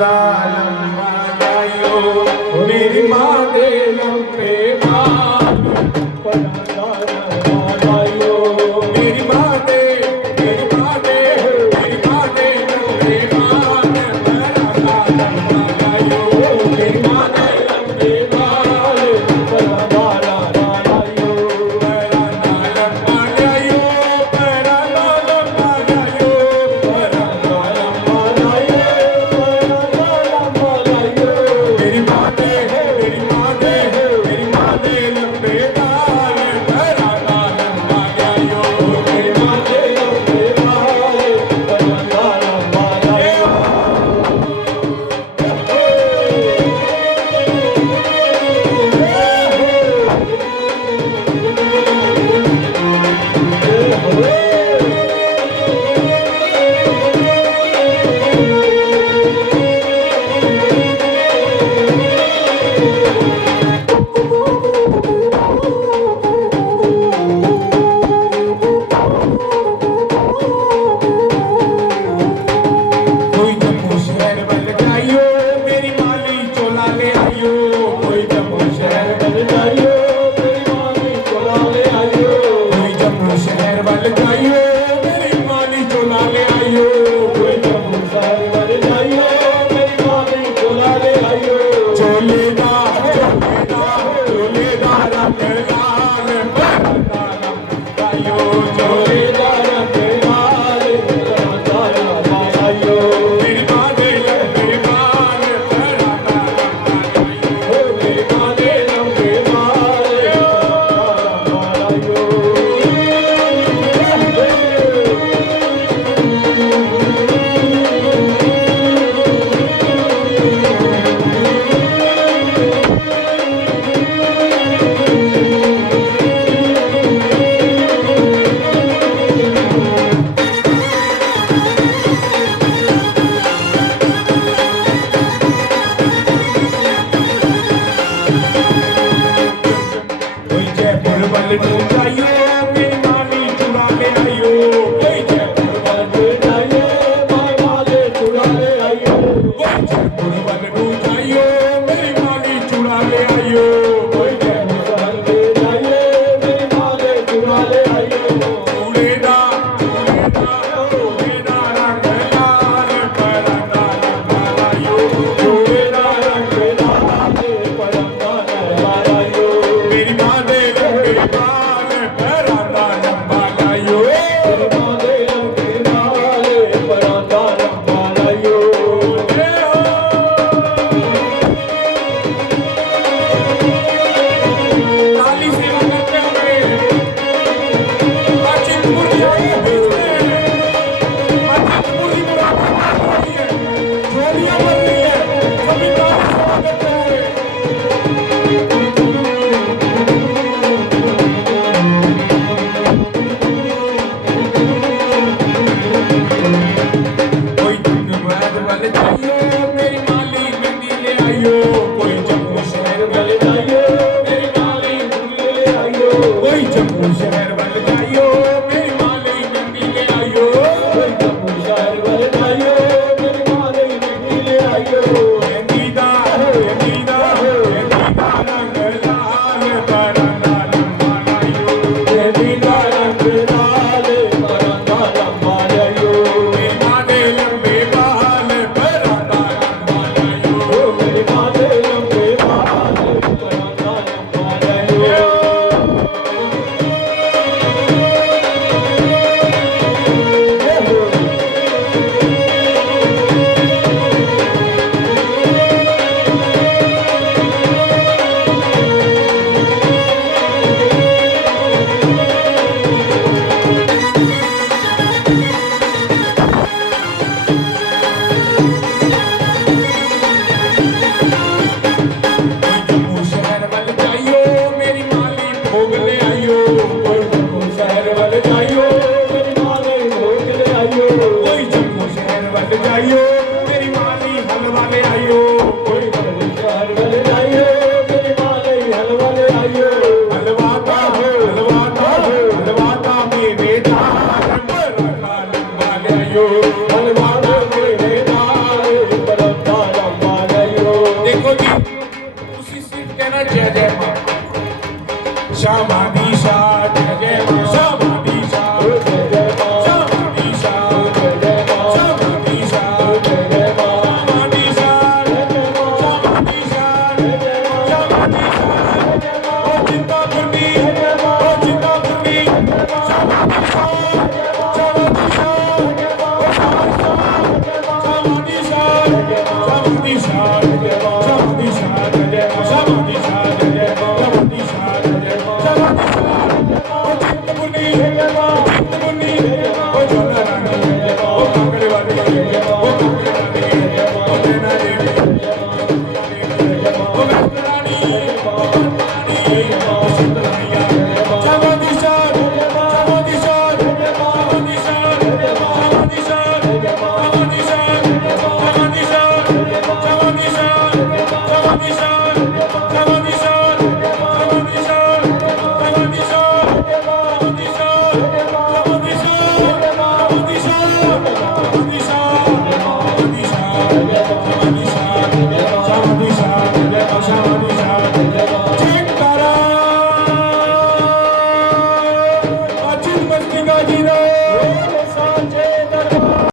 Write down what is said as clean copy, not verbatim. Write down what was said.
लंबा जायो मेरी माँ दे लंबे बाल परांदा लंबा जायो मेरी माँ दे मेरी माँ दे मेरी माँ दे लंबे बाल परांदा लंबा जायो मेरी माँ दे लंबे बाल परांदा लंबा जायो परांदा लंबा जायो परांदा लंबा जायो परांदा लंबा जायो मेरी माँ दे मेरी माँ दे मेरी माँ दे लंबे बाल परांदा लंबा जायो मेरी माँ दे लंबे बाल परांदा लंबा जायो कोई जम्मू शहर बन जाइयो मेरी माली चोला ले आइयो कोई जम्मू शहर बन जाइयो मेरी माली चोला ले आइयो कोई जम्मू शहर बन जाइयो मेरी माली चोला ले आइयो कोई जम्मू शहर बन जाइयो मेरी माली चोला ले आइयो चोलेदा चोलेदा चोलेदा रंग लाल परांदा लंबा जायो चोलेदा रंग लाल परांदा लंबा जायो मेरी माँ दे लंबे बाल परांदा लंबा जायो मेरी माँ दे लंबे बाल परांदा कोई जयपुर बल जाइयो मेरी माली चुरा ले आइयो कोई जयपुर बल जाइयो मेरी माली चुरा ले आइयो कोई जयपुर बल जाइयो मेरी माली चुरा ले आइयो कोई जयपुर बल जाइयो मेरी माली चुरा ले आइयो चूड़ेदा चूड़ेदा चूड़ेदा रंग लाल परांदा लंबा जायो चूड़ेदा रंग लाल परांदा लंबा जायो मेरी माँ दे लंबे बाल परांदा लंबा जायो मेरी माँ दे लंबे बाल परांदा लंबा जायो ताली सेवा करते हुए माचिकपुर की आगे बीच में माचिकपुर की मुरादा हो रही है झोलियां बन रही है सभी ताली सेवा करते हुए कोई धनबाद वाले जाइयो